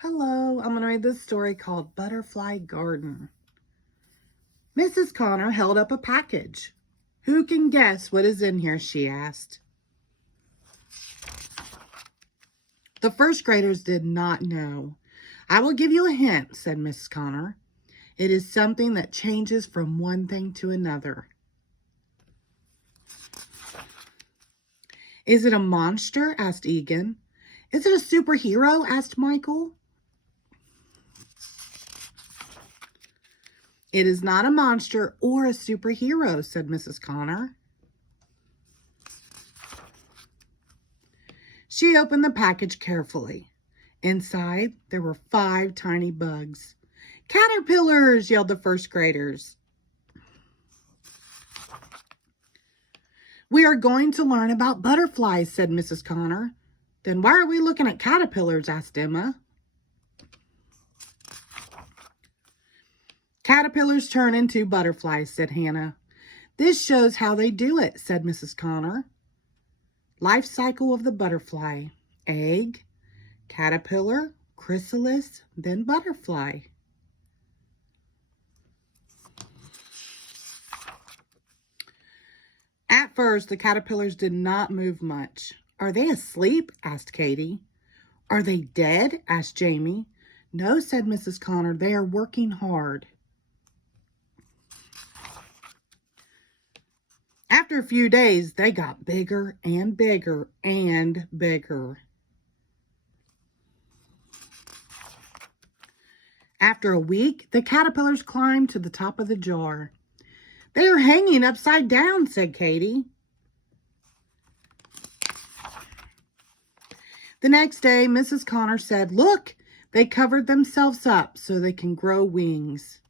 Hello, I'm going to read this story called Butterfly Garden. Mrs. Connor held up a package. Who can guess what is in here, she asked. The first graders did not know. I will give you a hint, said Mrs. Connor. It is something that changes from one thing to another. Is it a monster? Asked Egan. Is it a superhero? Asked Michael. It is not a monster or a superhero, said Mrs. Connor. She opened the package carefully. Inside, there were 5 tiny bugs. Caterpillars, yelled the first graders. We are going to learn about butterflies, said Mrs. Connor. Then why are we looking at caterpillars? Asked Emma. Caterpillars turn into butterflies, said Hannah. This shows how they do it, said Mrs. Connor. Life cycle of the butterfly. Egg, caterpillar, chrysalis, then butterfly. At first, the caterpillars did not move much. Are they asleep? Asked Katie. Are they dead? Asked Jamie. No, said Mrs. Connor. They are working hard. After a few days, they got bigger and bigger and bigger. After a week, the caterpillars climbed to the top of the jar. They are hanging upside down, said Katie. The next day, Mrs. Connor said, look, they covered themselves up so they can grow wings.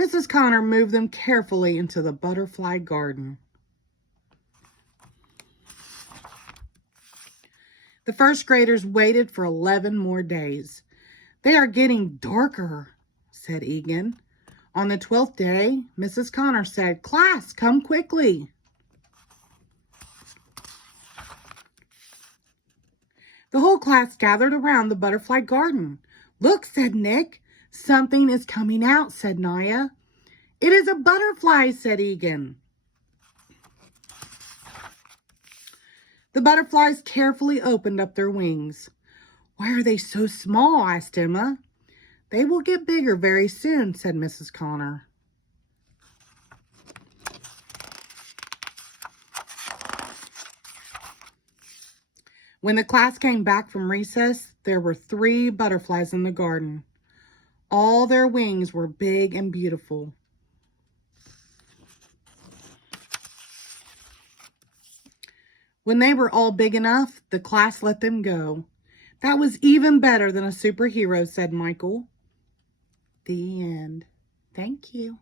Mrs. Connor moved them carefully into the butterfly garden. The first graders waited for 11 more days. They are getting darker, said Egan. On the 12th day, Mrs. Connor said, class, come quickly. The whole class gathered around the butterfly garden. Look, said Nick. Something is coming out, said Naya. It is a butterfly, said Egan. The butterflies carefully opened up their wings. Why are they so small? Asked Emma. They will get bigger very soon, said Mrs. Connor. When the class came back from recess, there were 3 butterflies in the garden. All their wings were big and beautiful. When they were all big enough, the class let them go. That was even better than a superhero, said Michael. The end. Thank you.